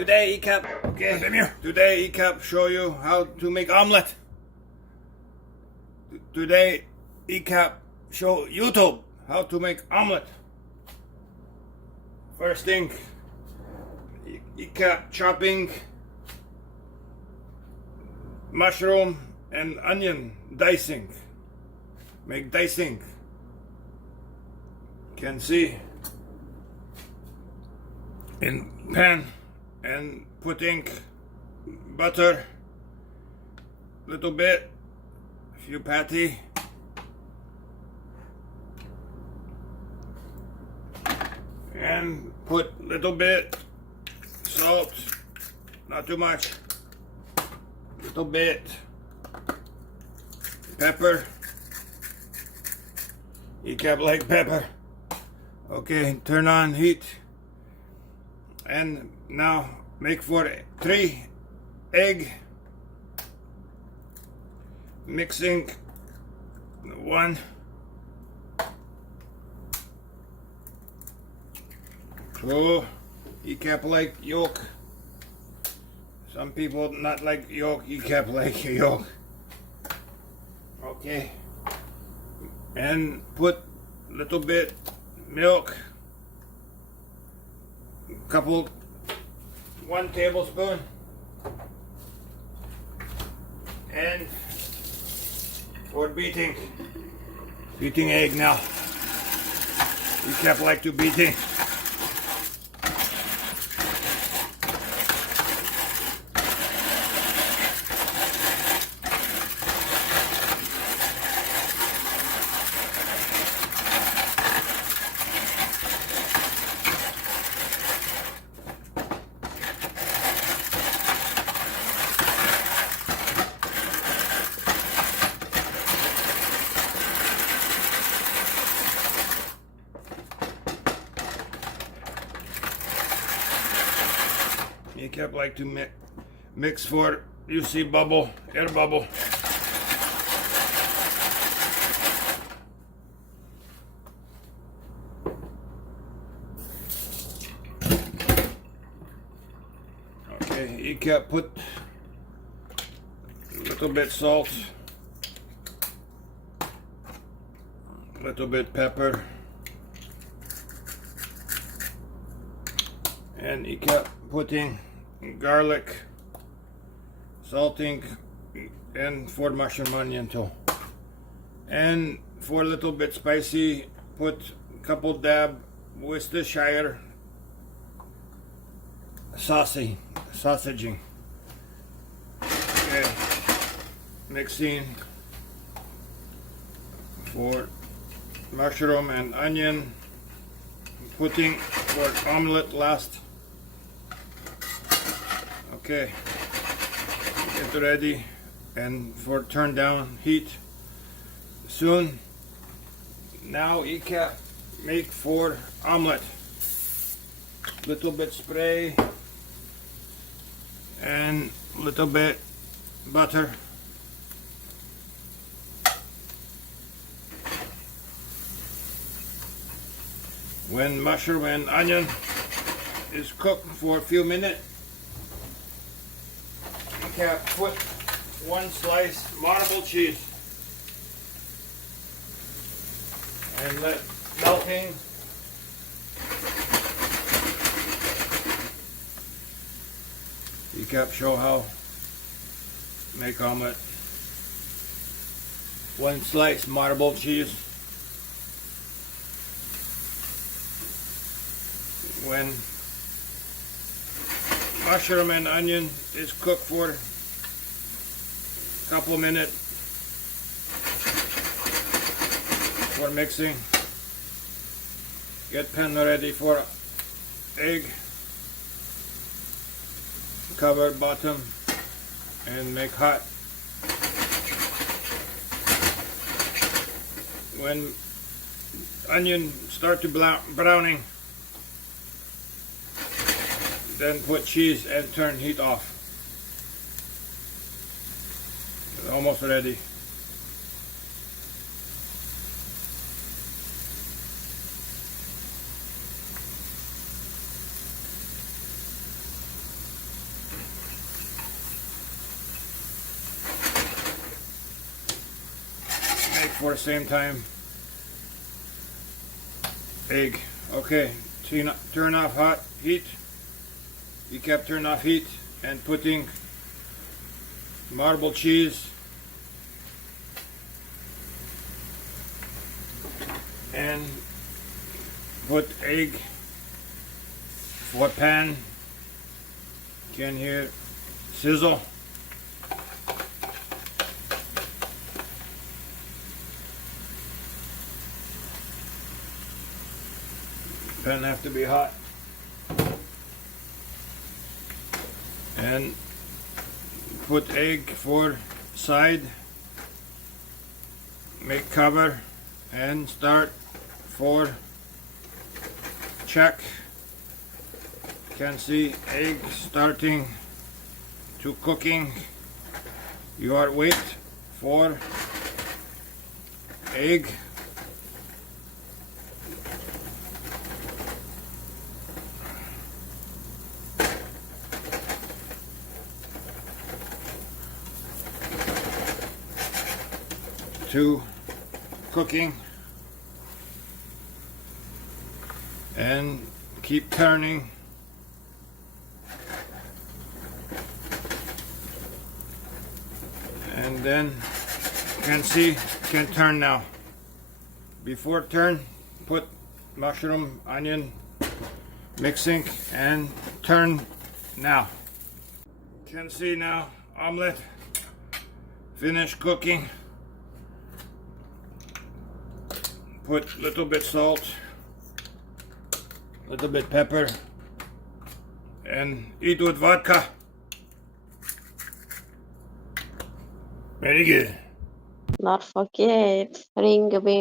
Today Ecap, okay, today Ecap show you how to make omelette. Today Ecap show YouTube how to make omelette. First thing, Ecap chopping mushroom and onion, dicing. Make dicing. Can see in pan and putting butter, little bit, few patty, and put little bit salt, not too much, little bit pepper. You kept like pepper. Okay, turn on heat. And now make for 3 egg. Mixing 1. 2. You kept like yolk. Some people not like yolk, you kept like yolk. Okay. And put little bit milk, couple 1 tablespoon, and for beating egg now. You kept like to beating. You kept like to mix for, you see bubble, air bubble. Okay, you kept put little bit salt, little bit pepper, and you kept putting garlic, salting, and for mushroom onion too. And for a little bit spicy, put a couple dab Worcestershire sausaging. Okay, mixing for mushroom and onion, putting for omelette last. Okay, get ready and for turn down heat soon. Now you can make for omelette. Little bit spray and little bit butter. When mushroom and onion is cooked for a few minutes, you can put 1 slice marble cheese and let melting. You can show how make omelette. 1 slice marble cheese. When mushroom and onion is cooked for a couple of minutes for mixing, get pan ready for egg, cover bottom and make hot. When onion start to browning, then put cheese and turn heat off. It's almost ready. for the same time. Egg. Okay, turn off heat. You kept turn off heat and putting marble cheese and put egg for pan. Can hear sizzle. Pan have to be hot. And put egg for side. Make cover and start for check. Can see egg starting to cooking. You are wait for egg. To cooking and keep turning. And then can turn now. Before turn, put mushroom, onion, mixing and turn now. Can see now omelette finish cooking. Put little bit salt, little bit pepper, and eat with vodka. Very good. Not forget, ring the bell.